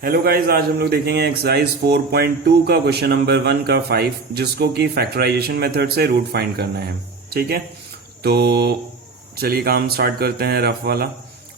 Hello guys, आज हम लोग देखेंगे एक्सरसाइज 4.2 का क्वेश्चन नंबर 1 का 5, जिसको कि फैक्टराइजेशन मेथड से रूट फाइंड करना है। ठीक है, तो चलिए काम स्टार्ट करते हैं रफ वाला।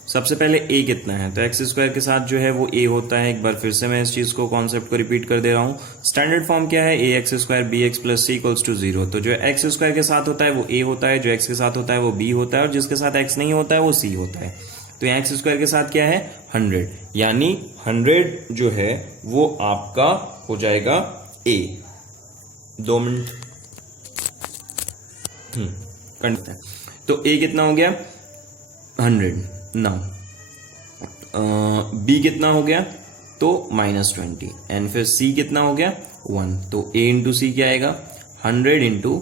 सबसे पहले a कितना है, तो एक्स स्क्वायर के साथ जो है वो a होता है। एक बार फिर से मैं इस चीज़ को कॉन्सेप्ट को रिपीट कर दे रहा हूँ। स्टैंडर्ड फॉर्म क्या है, A X square B X plus C equals to 0। तो जो एक्स स्क्वायर के साथ होता है वो a होता है, जो x के साथ होता है वो b होता है, और जिसके साथ x नहीं होता है वो c होता है। तो यहाँ एक्स स्क्वायर के साथ क्या है 100, यानी 100 जो है वो आपका हो जाएगा a। 2 मिनट करते हैं। तो a कितना हो गया 100 ना, b कितना हो गया तो -20, एंड फिर c कितना हो गया 1। तो a इंटू सी क्या आएगा 100 इंटू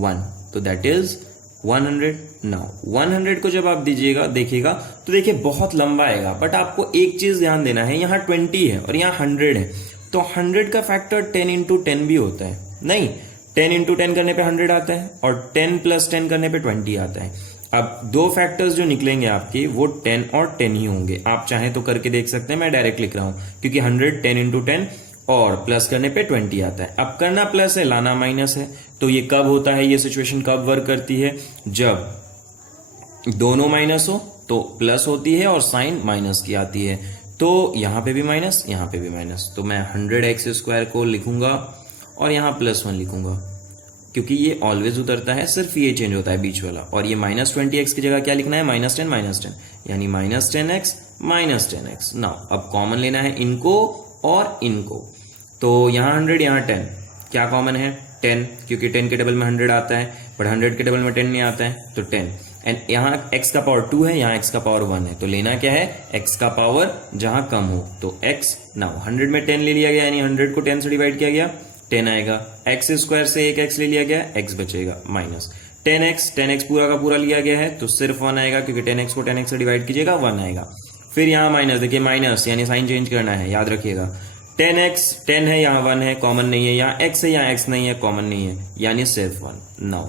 1, तो दैट इज 100। नाउ 100 को जब आप दीजिएगा देखिएगा तो देखिए बहुत लंबा आएगा, बट आपको एक चीज ध्यान देना है, यहाँ 20 है और यहाँ 100 है, तो 100 का फैक्टर 10 इंटू 10 भी होता है। नहीं, 10 इंटू 10 करने पे 100 आता है और 10 प्लस 10 करने पे 20 आता है। अब दो फैक्टर्स जो निकलेंगे आपके वो 10 और 10 ही होंगे। आप चाहें तो करके देख सकते हैं, मैं डायरेक्ट लिख रहा हूं क्योंकि 100 10 इंटू 10 और प्लस करने पे 20 आता है। अब करना प्लस है, लाना माइनस है। तो ये कब होता है, ये सिचुएशन कब वर्क करती है, जब दोनों माइनस हो तो प्लस होती है और साइन माइनस की आती है। तो यहां पे भी माइनस, यहां पे भी माइनस, तो मैं 100x स्क्वायर को लिखूंगा और यहां +1 लिखूंगा क्योंकि ये ऑलवेज उतरता है, सिर्फ ये चेंज होता है बीच वाला। और ये -20x की जगह क्या लिखना है -10 यानी -10x -10x। ना अब कॉमन लेना है इनको और इनको, तो यहाँ 100 यहाँ 10, क्या कॉमन है 10, क्योंकि 10 के डबल में 100 आता है, बट 100 के डबल में 10 नहीं आता है, तो 10। एंड यहाँ x का पावर 2 है, यहाँ x का पावर 1 है, तो लेना क्या है x का पावर जहां कम हो, तो x। नाउ 100 में 10 ले लिया गया, यानी 100 को 10 से डिवाइड किया गया 10 आएगा। एक्स स्क्वायर से एक x ले लिया गया, x बचेगा माइनस 10x पूरा का पूरा लिया गया है तो सिर्फ 1 आएगा, क्योंकि 10x को 10x से डिवाइड कीजिएगा 1 आएगा। फिर यहाँ माइनस, देखिए माइनस यानी साइन चेंज करना है, याद रखिएगा। 10x 10 है, यहाँ 1 है, कॉमन नहीं है, यहाँ x है, यहाँ x नहीं है, कॉमन नहीं है, यानी सिर्फ 1। नाउ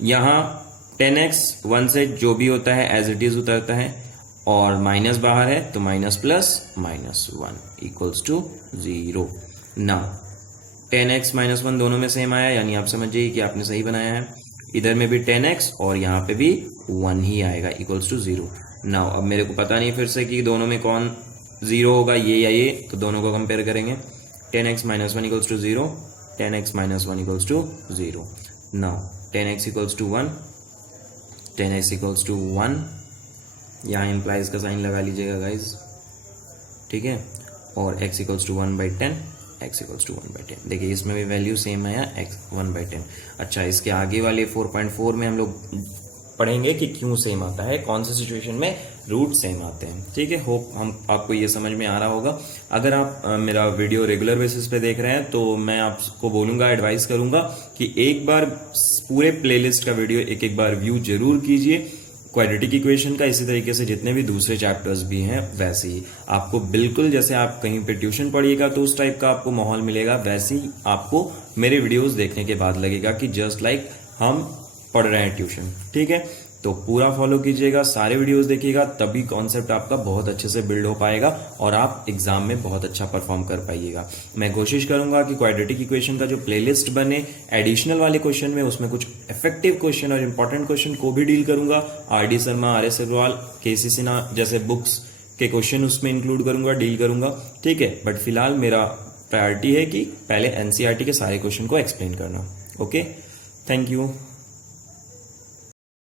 यहाँ 10x 1 से जो भी होता है एज इट इज उतरता है, और माइनस बाहर है तो minus plus -1 equals to 0। Now 10x -1 दोनों में सेम आया, यानी आप समझ जाइए कि आपने सही बनाया है। इधर में भी 10x और यहाँ पे भी 1 ही आएगा इक्वल्स टू 0। नाउ अब मेरे को पता नहीं फिर से कि दोनों में कौन 0 होगा, ये या ये, तो दोनों को कंपेयर करेंगे। 10x -1 equals to 0, 10x -1 equals to 0। Now 10x equals to 1, 10x equals to 1, यहाँ इम्प्लाइज का साइन लगा लीजिएगा गाइज, ठीक है। और x equals to 1/10, x equals to 1/10। देखिए इसमें भी वैल्यू सेम आया, x 1/10। अच्छा, इसके आगे वाले 4.4 में हम लोग पढ़ेंगे कि क्यों सेम आता है, कौन से सिचुएशन में रूट सेम आते हैं। ठीक है, होप आपको ये समझ में आ रहा होगा। अगर आप मेरा वीडियो रेगुलर बेसिस पे देख रहे हैं तो मैं आपको बोलूंगा, एडवाइस करूंगा कि एक बार पूरे प्लेलिस्ट का वीडियो एक बार व्यू जरूर कीजिए, क्वाड्रेटिक इक्वेशन का। इसी तरीके से जितने भी दूसरे चैप्टर्स भी हैं वैसे ही आपको, बिल्कुल जैसे आप कहीं पे ट्यूशन पढ़िएगा तो उस टाइप का आपको माहौल मिलेगा, वैसे ही आपको मेरे वीडियोस देखने के बाद लगेगा कि जस्ट लाइक हम पढ़ रहे हैं ट्यूशन। ठीक है, तो पूरा फॉलो कीजिएगा, सारे वीडियोस देखिएगा, तभी कॉन्सेप्ट आपका बहुत अच्छे से बिल्ड हो पाएगा और आप एग्जाम में बहुत अच्छा परफॉर्म कर पाइएगा। मैं कोशिश करूंगा कि क्वाड्रेटिक इक्वेशन का जो प्लेलिस्ट बने एडिशनल वाले क्वेश्चन में, उसमें कुछ इफेक्टिव क्वेश्चन और इंपॉर्टेंट क्वेश्चन को भी डील करूंगा। R D. Sharma, R S. Agarwal, K C. Sinha जैसे बुक्स के क्वेश्चन उसमें इंक्लूड करूंगा, डील करूंगा। ठीक है, बट फिलहाल मेरा प्रायोरिटी है कि पहले एनसीईआरटी के सारे क्वेश्चन को एक्सप्लेन करना। Okay, thank you.